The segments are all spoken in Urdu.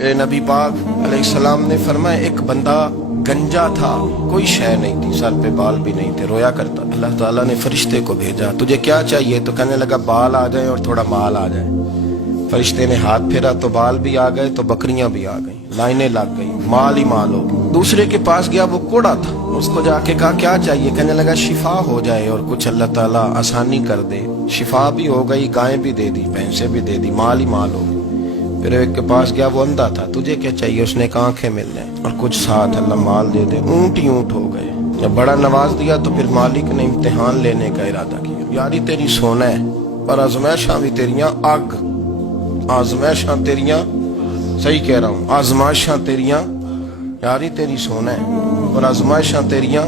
میرے نبی پاک علیہ السلام نے فرمایا ایک بندہ گنجا تھا، کوئی شے نہیں تھی، سر پہ بال بھی نہیں تھے، رویا کرتا. اللہ تعالیٰ نے فرشتے کو بھیجا، تجھے کیا چاہیے؟ تو کہنے لگا بال آ جائیں اور تھوڑا مال آ جائے. فرشتے نے ہاتھ پھیرا تو بال بھی آ گئے تو بکریاں بھی آ گئیں، لائنیں لگ گئی، مال ہی مال ہو گئی. دوسرے کے پاس گیا، وہ کوڑا تھا، اس کو جا کے کہا کیا چاہیے؟ کہنے لگا شفا ہو جائے اور کچھ اللہ تعالیٰ آسانی کر دے. شفا بھی ہو گئی، گائیں بھی دے دی، بھینسیں بھی دے دی، مال ہی مال ہو گئی. پھر ایک کے پاس گیا، وہ اندھا تھا، تجھے کیا چاہیے؟ اس نے کہا آنکھیں مل جائیں اور کچھ ساتھ اللہ مال دے دے. اونٹ ہی اونٹ ہو گئے. جب بڑا نواز دیا تو پھر مالک نے امتحان لینے کا ارادہ کیا. یاری تیری سونا ہے پر آزمائشاں بھی تیریاں آگ، آزمائشاں تیریاں، صحیح کہہ رہا ہوں، آزمائشاں تیریاں، یاری تیری سونا ہے اور آزمائشاں تیریاں.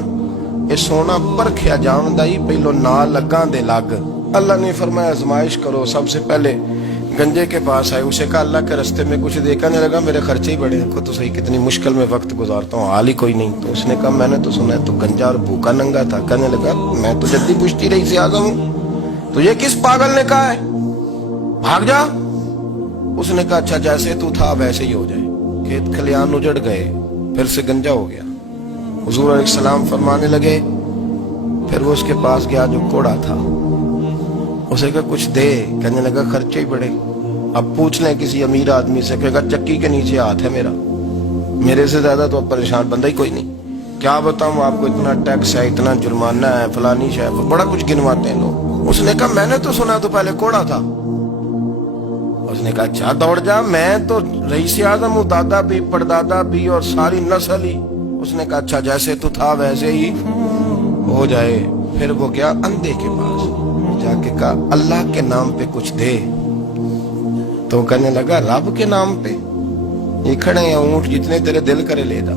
یہ سونا پرکھیا جاوندا ہی پہلو نہ لگاں دے لگ. اللہ نے فرمایا آزمائش کرو. سب سے پہلے گنجے کے پاس آئے، اسے کہا اللہ کے رستے میں کچھ دیکھا نہیں لگا، میرے خرچے ہی بڑے ہیں، تو صحیح کتنی مشکل میں وقت گزارتا ہوں، حال ہی کوئی نہیں. تو اس نے کہا میں نے تو سنا ہے تو گنجا اور بھوکا ننگا تھا. کہنے لگا میں تو جدی پشتی رئیس اعظم ہوں، تجھے کس پاگل نے کہا ہے بھاگ جا؟ اس نے کہا اچھا جیسے تو تھا ویسے ہی ہو جائے. کھیت کھلیان اجڑ گئے، پھر سے گنجا ہو گیا. حضور علیہ السلام فرمانے لگے، پھر وہ اس کے پاس گیا جو کوڑا تھا، اسے کہا کچھ دے. کہنے لگا خرچے ہی بڑے. اب پوچھ لیں کسی امیر آدمی سے، کہے گا چکی کے نیچے ہاتھ ہے میرا، میرے سے زیادہ تو اب پریشان بندہ ہی کوئی نہیں. کیا بتاؤں آپ کو، اتنا ٹیکس ہے، اتنا جرمانہ ہے، فلانی شے، بڑا کچھ گنواتے ہیں لوگ. اس نے کہا میں نے تو سنا تو پہلے کوڑا تھا. اس نے کہا اچھا دوڑ جا، میں تو رئیس اعظم ہوں، دادا بھی پردادا بھی اور ساری نسل ہی. اس نے کہا اچھا جیسے تو تھا ویسے ہی ہو جائے. پھر وہ گیا اندھے کے پاس، جا کے کہا اللہ کے نام پہ کچھ دے. تو کہنے لگا رب کے نام پہ؟ یہ کھڑے ہیں اونٹ، جتنے تیرے دل کرے لے جا.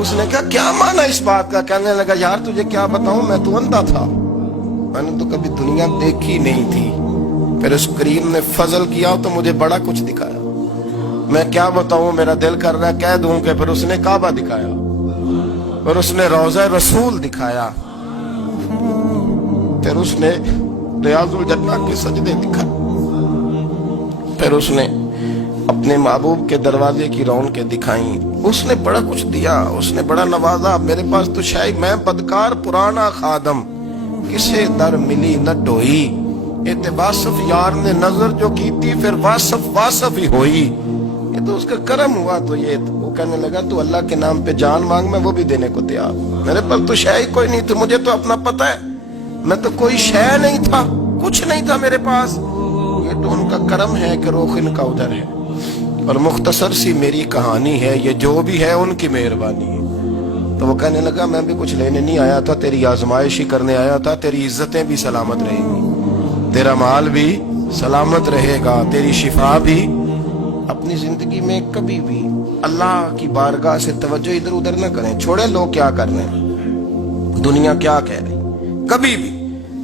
اس نے کہا کیا معنی اس بات کا؟ کہنے لگا یار تجھے کیا بتاؤں، میں تو اندھا تھا، میں نے تو کبھی دنیا دیکھی نہیں تھی. پھر اس کریم نے فضل کیا تو مجھے بڑا کچھ دکھایا. میں کیا بتاؤں، میرا دل کر رہا ہے کہہ دوں کہ پھر اس نے کعبہ دکھایا، پھر اس نے روضہ رسول دکھایا، پھر اس نے ریاض الجنہ کے سجدے دکھائے، پھر اس نے اپنے محبوب کے دروازے کی رونقیں دکھائیں. اس نے بڑا کچھ دیا، اس نے بڑا نوازا. میرے پاس تو شاید میں بدکار پرانا خادم، کسے در ملی نہ ڈوئی. واصف یار نے نظر جو کی تھی پھر واصف ہی ہوئی. یہ تو اس کا کرم ہوا. تو یہ وہ کہنے لگا تو اللہ کے نام پہ جان مانگ، میں وہ بھی دینے کو تیار. میرے پاس تو شے ہی کوئی نہیں تھی، مجھے تو اپنا پتہ ہے، میں تو کوئی شے نہیں تھا، کچھ نہیں تھا میرے پاس. یہ تو ان کا کرم ہے کہ رخ ان کا ادھر ہے. اور مختصر سی میری کہانی ہے، یہ جو بھی ہے ان کی مہربانی ہے. تو وہ کہنے لگا میں بھی کچھ لینے نہیں آیا تھا، تیری آزمائش ہی کرنے آیا تھا. تیری عزتیں بھی سلامت رہیں گی، تیرا مال بھی سلامت رہے گا، تیری شفا بھی. اپنی زندگی میں کبھی بھی اللہ کی بارگاہ سے توجہ ادھر ادھر نہ کریں، چھوڑیں لوگ کیا کر رہے ہیں، دنیا کیا کہہ رہی. کبھی بھی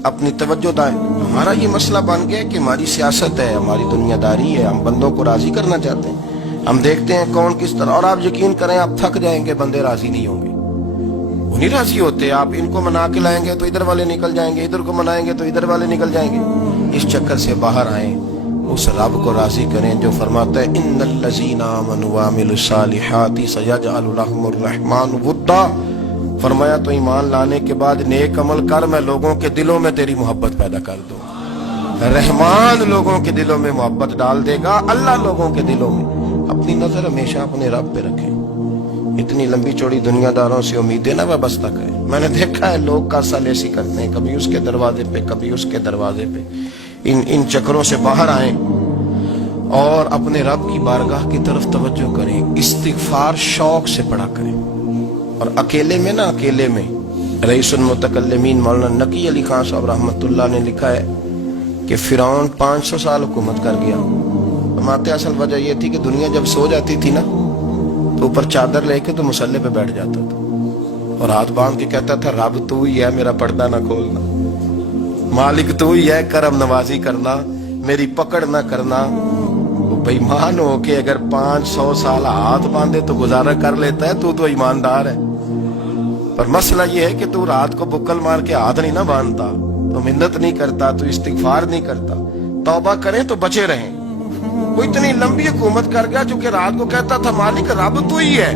اپنی توجہ دائیں. ہمارا یہ مسئلہ بن گیا کہ ہماری سیاست ہے، ہماری دنیا داری ہے، ہم بندوں کو راضی کرنا چاہتے ہیں. ہم دیکھتے ہیں کون کس طرح، اور آپ یقین کریں آپ تھک جائیں گے، بندے راضی نہیں ہوں گے، وہ نہیں راضی ہوتے. آپ ان کو منا کے لائیں گے تو ادھر والے نکل جائیں گے، ادھر کو منائیں گے تو ادھر والے نکل جائیں گے. اس چکر سے باہر آئیں، اس رب کو راضی کریں جو فرماتا ہے ان الذین آمنوا وعملوا الصالحات سیجعل لهم الرحمن ودا. فرمایا تو ایمان لانے کے بعد نیک عمل کر، میں لوگوں کے دلوں میں تیری محبت پیدا کر دوں. رحمان لوگوں کے دلوں میں محبت ڈال دے گا، اللہ لوگوں کے دلوں میں. اپنی نظر ہمیشہ اپنے رب پہ رکھیں. اتنی لمبی چوڑی دنیا داروں سے امیدیں نہ وابستہ کریں. میں نے دیکھا ہے لوگ کاسا لیسی کرتے ہیں، کبھی اس کے دروازے پہ کبھی اس کے دروازے پہ. ان چکروں سے باہر آئیں اور اپنے رب کی بارگاہ کی طرف توجہ کریں. استغفار شوق سے پڑھا کریں. اور اکیلے میں اکیلے میں رئیس المتکلمین مولانا نقی علی خان صاحب رحمۃ اللہ نے لکھا ہے کہ فرعون 500 سال حکومت کر گیا. فرماتے اصل وجہ یہ تھی کہ دنیا جب سو جاتی تھی نا تو اوپر چادر لے کے تو مسلح پہ بیٹھ جاتا تھا اور ہاتھ باندھ کے کہتا تھا رب تو ہی ہے، میرا پردہ نہ کھولنا، مالک تو ہی ہے، کرم نوازی کرنا، میری پکڑ نہ کرنا. وہ بے ایمان ہو کے اگر 500 سال ہاتھ باندھے تو گزارا کر لیتا ہے، تو ایماندار ہے. پر مسئلہ یہ ہے کہ تو رات کو بکل مار کے ہاتھ نہیں نہ باندھتا، تو منت نہیں کرتا، تو استغفار نہیں کرتا. توبہ کریں تو بچے رہیں. وہ اتنی لمبی حکومت کر گیا جو کہ رات کو کہتا تھا مالک رب تو ہی ہے،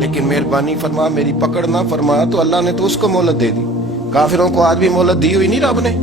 لیکن مہربانی فرما میری پکڑ نہ فرما، تو اللہ نے تو اس کو مہلت دے دی۔ کافروں کو آج بھی مہلت دی ہوئی نہیں رب نے؟